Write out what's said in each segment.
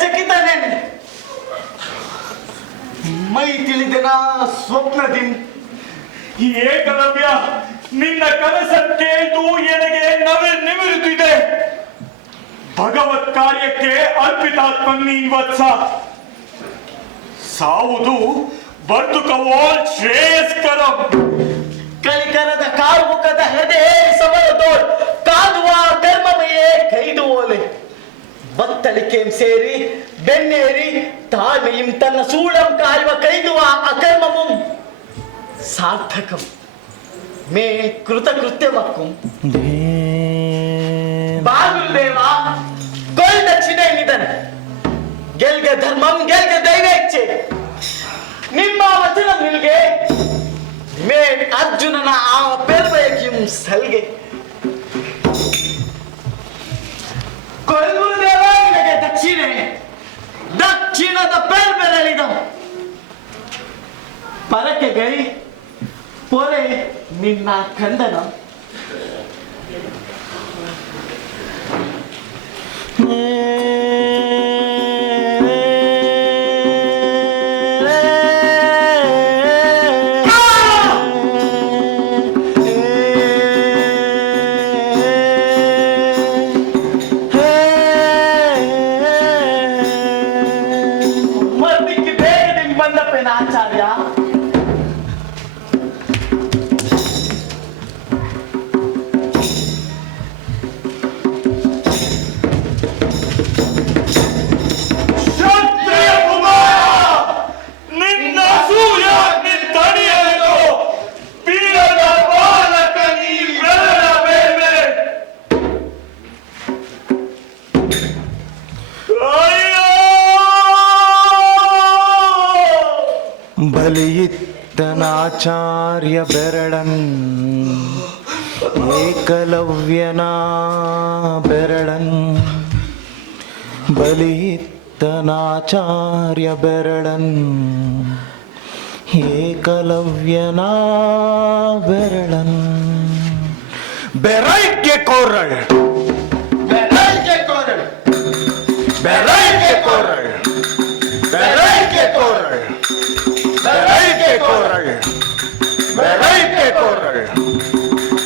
ಚಕಿತನೇನೆ ಮೈ ತಿಳಿದನ ಸ್ವಪ್ನದಿಂದ ಏಕಲವ್ಯ, ನಿನ್ನ ಕನಸಕ್ಕೆ ಇದು ಎನಗೆ ನಿಮಿರುತ್ತಿದೆ. ಭಗವತ್ ಕಾರ್ಯಕ್ಕೆ ಅರ್ಪಿತಾತ್ಮ ನೀನ್ ವತ್ಸ. ಸಾವುದು ಬದುಕವೋ ಶ್ರೇಯಸ್ಕರ. ಕಲಿಕರದ ಕಾರುಮುಖದ ಹೃದಯ ಸಮರದೋಳ್ ಕಾದುವ ಕರ್ಮಮಯೇ ಕೈದುವೋಲೆ. ಬತ್ತಳಿಕೆಂ ಸೇರಿ ಬೆನ್ನೇರಿ ತಾಳ್ಮೆയും ತನ್ನ ಸೂಳಂ ಕಾಯುವ ಕೈದುವ ಅಕರ್ಮಮಂ ಸಾರ್ಥಕಂ ಮೇ ಕೃತಕೃತ್ಯಮಕ್ಕಂ. ಬಾಗುಲ್ದೇವ ಕೊಲ್ ದಕ್ಷಿಣೆ ನಿಧನ ಗೆಲ್ಗೆ ಧರ್ಮಂ ಗೆಲ್ಗೆ ದೈವೇಚ್ಛೆ. ನಿಮ್ಮ ವಚನ ನಿಲ್ಗೆ ಮೇ ಅರ್ಜುನನ ಆ ಪೇರ್ಬಯಕಿಂ ಸಲ್ಗೆ. ಕೊಲ್ಗುರುದೇವ ನಿನಗೆ ದಕ್ಷಿಣೆ ದಕ್ಷಿಣದ ಪೇರ್ಬೆರಳಿದ ಪರಕೆ ಗೈ ಪೊರೆ ನಿನ್ನ ಖಂಡನ. ಮರ್ದಿಕ್ಕೆ ಬೇಗ ನಿಂಗೆ ಬಂದಪ್ಪೇನ ಆಚಾರ್ಯ. ಬಲಿಯಿತ್ತನಾಚಾರ್ಯ ಬೆರಳನ್ ಏಕಲವ್ಯನ ಬೆರಳನ್. ಬಲಿಯಿತ್ತನಾಚಾರ್ಯ ಬೆರಳನ್ ಏಕಲವ್ಯನ ಬೆರಳನ್. ಬೆರೈಗೆ ಕೋರಳ್ ಬೆರೈಗೆ ಕೋರಳ್ ಬೆರೈಗೆ ಕೋರಳ್ ಬೆರೈಗೆ ಕೋರಳ್ ಬೆರೈಗೆ ಕೋರಳ್ ಬೆರೈಗೆ ಕೋರಳ್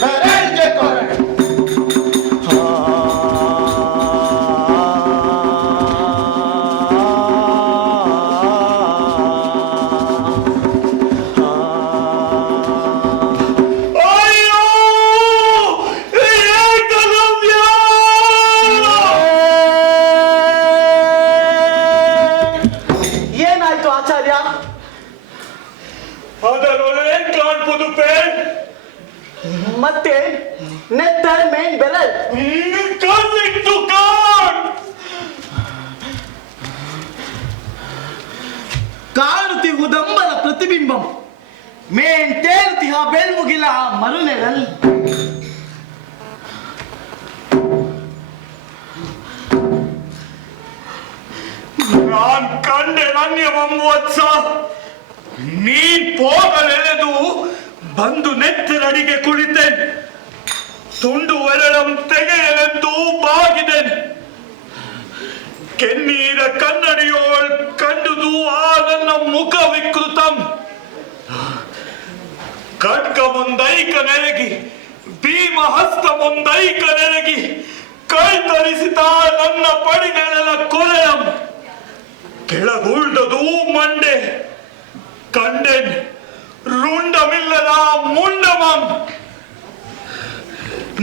ಬೆರೈಗೆ ಕೋರಳ್. ಏನಾಯ್ತು ಆಚಾರ್ಯ? ಅದರೊಳಗೆ ಕಾಣ್ಬೋದು ಪೇರ್. ಮತ್ತೆ ನೆತ್ತರ್ ಮೇನ್ ಬೆರಳ್ ಕಣ್ಣಿಟ್ಟು ಕಾಣ್ ಕಾಣುತ್ತಿರುವುದಂಬರ ಪ್ರತಿಬಿಂಬಂ ಮೇನ್ ತೇರುತ್ತಿಹ ಬೆಳ್ಮುಗಿಲ ಮರುನೆರಲ್. ನಾನ್ ಕಂಡೆ ನನ್ಯವತ್ಸ. ನೀನ್ ಪೋಗಲೆಳೆದು ಬಂದು ನೆತ್ತರಡಿಗೆ ಕುಳಿತೇನೆ. ತುಂಡು ಎರಡಂ ತೆಗೆಯಲೆಂದು ಬಾಗಿದೆನು. ಕೆನ್ನೀರ ಕನ್ನಡಿಯೋಳ್ ಕಂಡುದು ಆ ನನ್ನ ಮುಖ ವಿಕೃತಂ. ಖಡ್ಗಮೊಂದೈಕ ನೆರಗಿ ಭೀಮ ಹಸ್ತಮೊಂದೈಕ ನೆರಗಿ ಕೈ ತರಿಸಿದ ನನ್ನ ಪಡಿನೆಲ ಕೊರೆಯಂ. ಕೆಳಗುಳ್ದದು ಮಂಡೆ ಕಂಡೆನ್ ರುಂಡಮಿಲ್ಲದ ಮುಂಡಮಂ.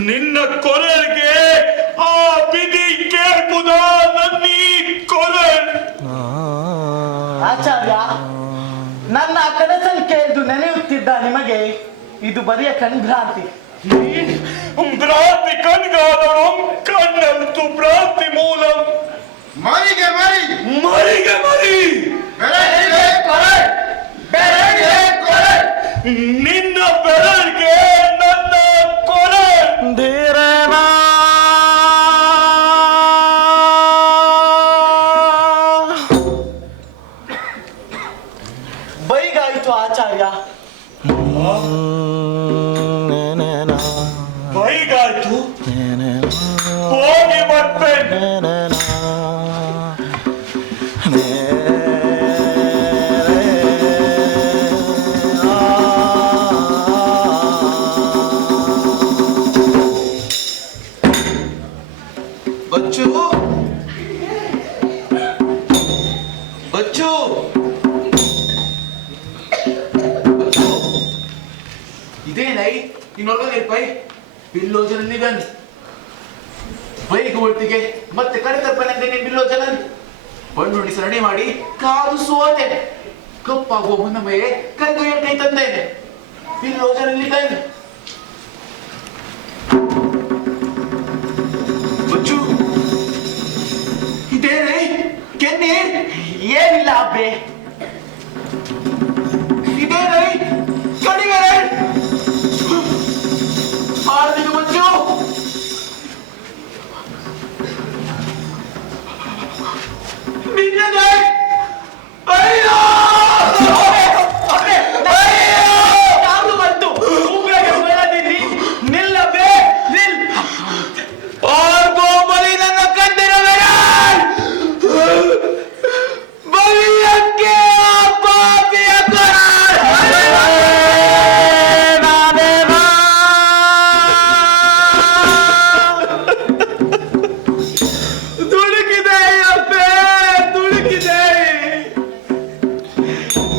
ನಿನ್ನ ಕೊರಳಿಗೆ ಆ ಬಿದಿ ಕೇಳ್ಬುದ ನನ್ನೀ ಕೊರಳ್. ಆಚಾರ್ಯ, ನನ್ನ ಕನಸನ್ನು ಕೇಳಿದು ನೆನೆಯುತ್ತಿದ್ದ ನಿಮಗೆ ಇದು ಬರಿಯ ಕಣ್ಭ್ರಾಂತಿ. ಭ್ರಾಂತಿ ಕಣ್ಗಾದಳು ಕಣ್ಣಂತು ಭ್ರಾಂತಿ ಮೂಲಂ. ಮರಿಗೆ ಮರಿ ಮರಿಗೆ ಮರಿ ಬೆರಳಿಗೆ ಕೊರಳ್ ಬೆರಳಿಗೆ ಕೊರಳ್. ನಿನ್ನ ಬೆರಳಿಗೆ ನನ್ನ ಕೊರಳ್. ಧೀರನಾ ಬೈಗಾಯಿತು ಆಚಾರ್ಯ. ಬೈಗಾಯ್ತು, ಹೋಗಿ ಬರ್ತೇನೆ. ಬಿಲ್ಲೋಜನಲ್ಲಿಗನ್ ಬೈಕ್ ಒಟ್ಟಿಗೆ ಮತ್ತೆ ಕಡೆತಪ್ಪನಂಗೆ ಬಿಲ್ಲೋಜನನ್ ಬಣ್ಣುಣಿಸಿ ರೆಡಿ ಮಾಡಿ ಕಾದು ಸೋತೆ ಕಪ್ಪಾಗುವ ಮುನ್ನ ಮೇಲೆ ಕೈಗೆ ಕೈ ತಂದೇನೆ ಬಿಲ್ಲೋಜನಲ್ಲಿಗನ್ ಬಚ್ಚು ಇದೇನೆ ಕೆನ್ನೆ ಏನಿಲ್ಲ ಅಬ್ಬೆ. ಇದೇನೆ ಕಡಿಗರೆ ಆರ್ದಿಗೆ ಬಚ್ಚು ನಿನ್ನದೇ ಅಯ್ಯೋ ಯಾವುದು ಬಂತು ಉಗ್ರಗೆ ಬರದಿರಿ. ನಿಲ್ಲಬೇ ನಿಲ್. ಆರ್ಗೋ ಬಲಿ ನನ್ನ ಕಂದಿನ ಬಲಿಯಕ್ಕೆ ಪಾಪಿಯ ದುಡುಕಿದೆ ಅಪ್ಪೆ ದುಡುಕಿದೆ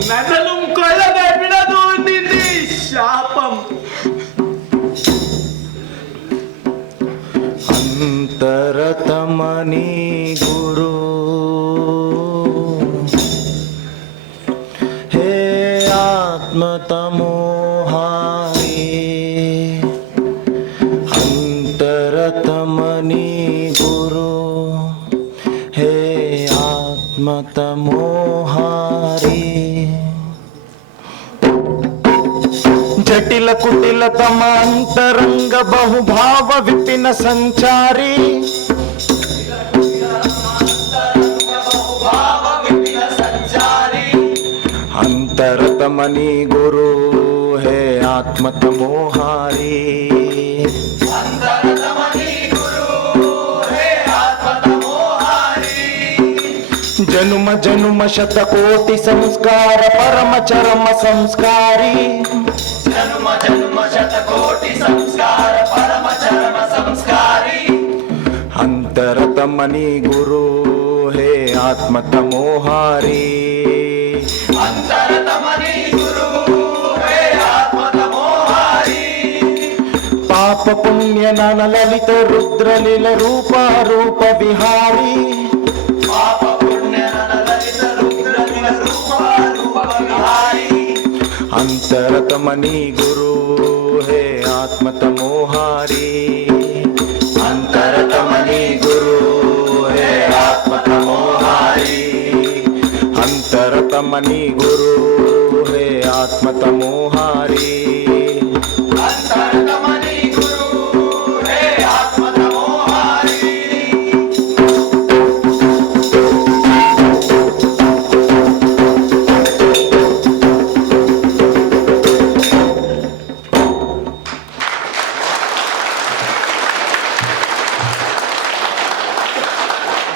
ನನ್ನನ್ನು ಕೊಳ್ಳದೆ ಬಿಡದು ನಿನ್ನಿ ಶಾಪಂ. ಅಂತರತಮನಿ ಗುರು ಹೇ ಆತ್ಮತಮೋಹಾರಿ ಅಂತರತಮನಿ ಗುರು ಹೇ ಆತ್ಮತಮೋಹಾರಿ ಜಟಿಲ ಕುಟಿಲ ತಮ ಅಂತರಂಗ ಬಹುಭಾವ ವಿಪಿನ ಸಂಚಾರಿ ಅಂತರತಮನಿ ಗುರು ಹೇ ಆತ್ಮತಮೋಹಾರಿ ಜನುಮ ಜನುಮ ಶತಕೋಟಿ ಸಂಸ್ಕಾರ ಪರಮ ಚರಮ ಸಂಸ್ಕಾರಿ ಜನ್ಮ ಜನ್ಮ ಶತಕೋಟಿ ಸಂಸ್ಕಾರ ಪರಮ ಚರಮ ಸಂಸ್ಕಾರಿ ಅಂತರತಮನಿ ಗುರು ಹೇ ಆತ್ಮತಮೋಹಾರಿ ಅಂತರತಮನಿ ಗುರು ಹೇ ಆತ್ಮತಮೋಹಾರಿ ಪಾಪ ಪುಣ್ಯ ನನ ಲಲಿತ ರುದ್ರ ಲೀಲ ರೂಪ ರೂಪ ವಿಹಾರಿ ಪಾಪ ಪುಣ್ಯ ನನ ಲಲಿತ ರುದ್ರ ಲೀಲ ರೂಪ ರೂಪ ವಿಹಾರಿ ಅಂತರತಮನಿ ಗುರು ಹೇ ಆತ್ಮತಮೋಹಾರಿ ಅಂತರತಮನಿ ಗುರು ಹೇ ಆತ್ಮತಮೋಹಾರಿ ಅಂತರತಮನಿ ಗುರು ಹೇ ಆತ್ಮತಮೋಹಾರಿ ಅಂತರತಮ